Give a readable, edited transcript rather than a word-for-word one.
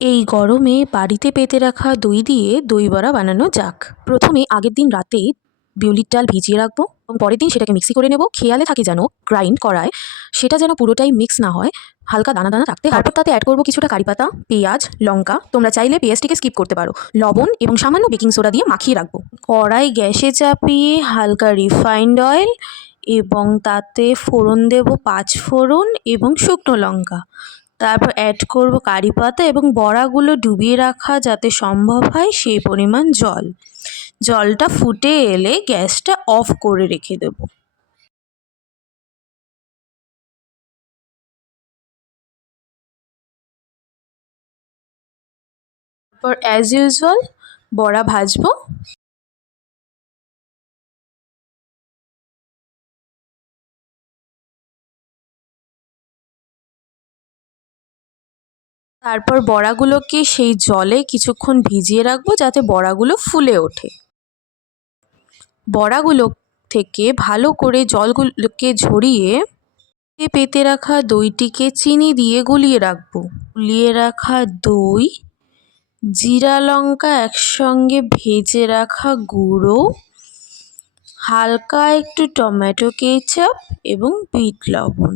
এই গরমে বাড়িতে পেতে রাখা দই দিয়ে দই বড়া বানানো যাক। প্রথমে আগের দিন রাতে বিউলির ডাল ভিজিয়ে রাখবো এবং পরের দিন সেটাকে মিক্সি করে নেব। খেয়ালে থাকে যেন গ্রাইন্ড করায় সেটা যেন পুরোটাই মিক্স না হয়, হালকা দানা দানা রাখতে হবে। তারপর তাতে অ্যাড করবো কিছুটা কারি পাতা, পেঁয়াজ, লঙ্কা, তোমরা চাইলে পেঁয়াজটিকে স্কিপ করতে পারো, লবণ এবং সামান্য বেকিং সোডা দিয়ে মাখিয়ে রাখবো। কড়াই গ্যাসে চাপিয়ে হালকা রিফাইন্ড অয়েল এবং তাতে ফোড়ন দেব 5 ফোড়ন এবং শুকনো লঙ্কা। তারপর অ্যাড করব কারি পাতা এবং বড়াগুলো ডুবিয়ে রাখা যাতে সম্ভব হয় সেই পরিমাণ জল। জলটা ফুটে এলে গ্যাসটা অফ করে রেখে দেব। তারপর অ্যাজ ইউজুয়াল বড়া ভাজবো। তারপর বড়াগুলোকে সেই জলে কিছুক্ষণ ভিজিয়ে রাখবো যাতে বড়াগুলো ফুলে ওঠে। বড়াগুলো থেকে ভালো করে জলগুলোকে ঝরিয়ে পেতে রাখা দইটিকে চিনি দিয়ে গুলিয়ে রাখবো। গুলিয়ে রাখা দই, জিরা লঙ্কা একসঙ্গে ভেজে রাখা গুঁড়ো, হালকা একটু টমেটো কেচাপ এবং বিট লবণ।